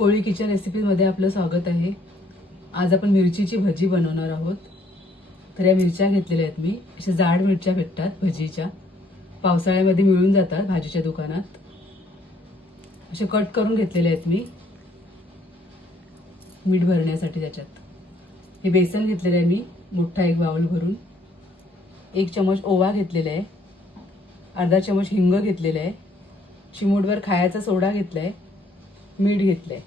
कोळी kitchen रेसिपीमध्ये आपलं स्वागत आहे. आज आपण मिरचीची भजी बनवणार आहोत. तर या मिरच्या घेतलेल्या आहेत मी. अशा जाड मिरच्या भेटतात भजीच्या. पावसाळ्यामध्ये मिळून जातात भाजीच्या दुकानात. असे कट करून घेतलेले आहेत मी. मीठ भरण्यासाठी त्याच्यात. हे बेसन घेतलेलं आहे मी. मोठा एक बाउल भरून. एक चमच ओवा घेतलेला आहे. अर्धा चमच हिंग घेतलेलं आहे. चिमूटभर खायचा सोडा घेतला आहे मीठ घेतलं आहे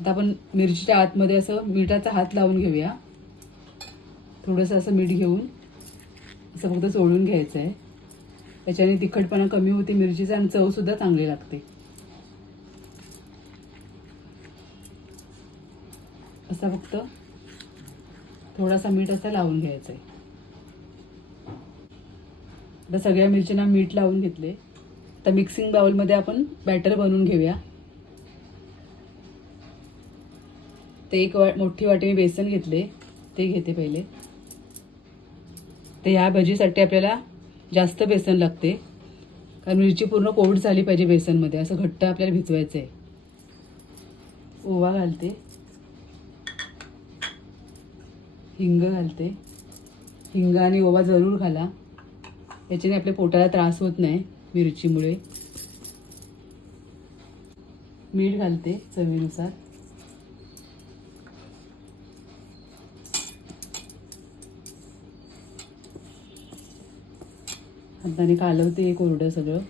आता आपण मिरचीच्या आतमध्ये असं मिठाचा हात लावून घेऊया. थोडंसं असं मीठ घेऊन असं फक्त चोळून घ्यायचं आहे त्याच्याने तिखटपणा कमी होते मिरचीचा आणि चवसुद्धा चांगली लागते. असा फक्त थोडासा मीठ असा लावून घ्यायचा आहे आता सगळ्या मिरचींना मीठ लावून घेतले आता मिक्सिंग बाउलमध्ये आपण बॅटर बनवून घेऊया. ते एक वा मोठी वाटी मी बेसन घेतले. ते घेते पहिले. तर ह्या भजीसाठी आपल्याला जास्त बेसन लागते. कारण मिरची पूर्ण कोवड झाली पाहिजे बेसनमध्ये. असं घट्ट आपल्याला भिजवायचं आहे ओवा घालते. हिंग घालते. हिंग आणि ओवा जरूर घाला. याच्याने आपल्या पोटाला त्रास होत नाही. मिरचीमुळे. मीठ घालते चवीनुसार. हाताने कालवते हे कोरडं सगळं.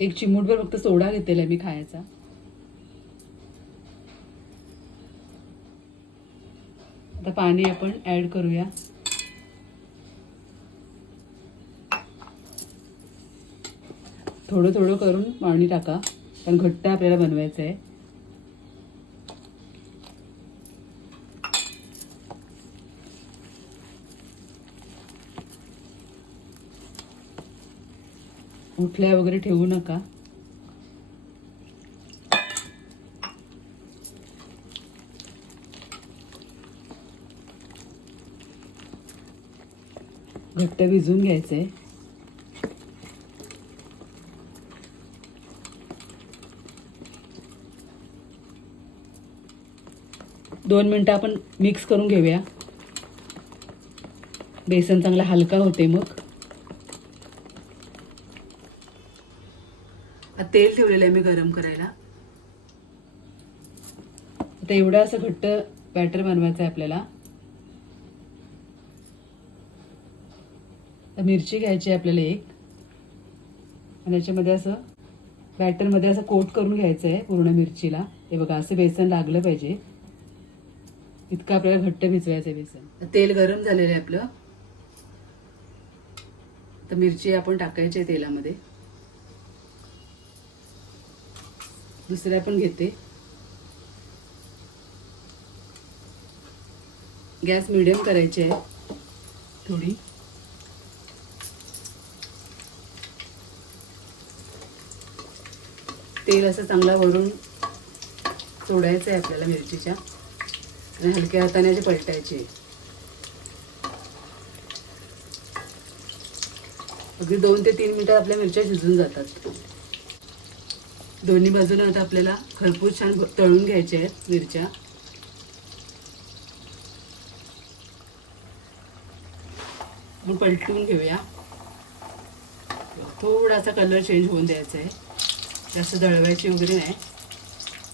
एक चिमूटभर फक्त सोडा घेतलेला आहे मी खायचा. आता पाणी आपण ॲड करूया. थोडं थोडं करून पाणी टाका कारण घट्ट आपल्याला बनवायचं आहे उठल्या वगैरे ठेवू नका. घट्ट भिजून घ्यायचंय. दोन मिनटं आपण मिक्स करून घेऊया. बेसन चांगला हलका होते मग. तेल ठेवलेलं आहे मी गरम करायला. आता एवढं असं घट्ट बॅटर बनवायचं आहे आपल्याला. तर मिरची घ्यायची आहे आपल्याला एक. आणि याच्यामध्ये असं बॅटरमध्ये असं कोट करून घ्यायचं आहे पूर्ण मिरचीला. हे बघा असं बेसन लागलं पाहिजे. इतकं आपल्याला घट्ट भिजवायचं आहे बेसन. तेल गरम झालेलं आहे आपलं. तर मिरची आपण टाकायची आहे तेलामध्ये. दुसऱ्या पण घेते. गॅस मिडियम करायची आहे थोडी. तेल असं चांगला भरून सोडायचं आहे आपल्याला मिरचीच्या. आणि हलक्या हाताने असे पलटायचे. अगदी दोन ते तीन मिनटात आपल्या मिरच्या शिजून जातात. दोन्ही बाजूने आता आपल्याला खरपूस छान तळून घ्यायचे आहेत मिरच्या. पलटून घेऊया. थोडासा कलर चेंज होऊन द्यायचा आहे. जास्त दळवायची वगैरे नाही.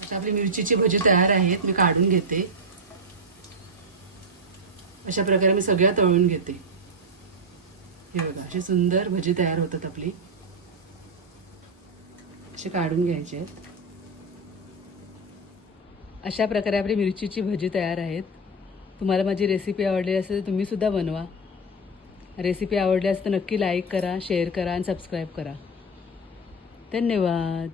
आता आपली मिरचीची भजी तयार आहेत मी काढून घेते. अशा प्रकारे मी सगळ्या तळून घेते. हे बघा अशी सुंदर भजी तयार होतात आपली. असे काढून घ्यायचे आहेत. अशा प्रकारे आपली मिरचीची भजी तयार आहेत. तुम्हाला माझी रेसिपी आवडली असेल तर तुम्हीसुद्धा बनवा. रेसिपी आवडली असेल तर नक्की लाईक करा शेअर करा आणि सबस्क्राईब करा. धन्यवाद.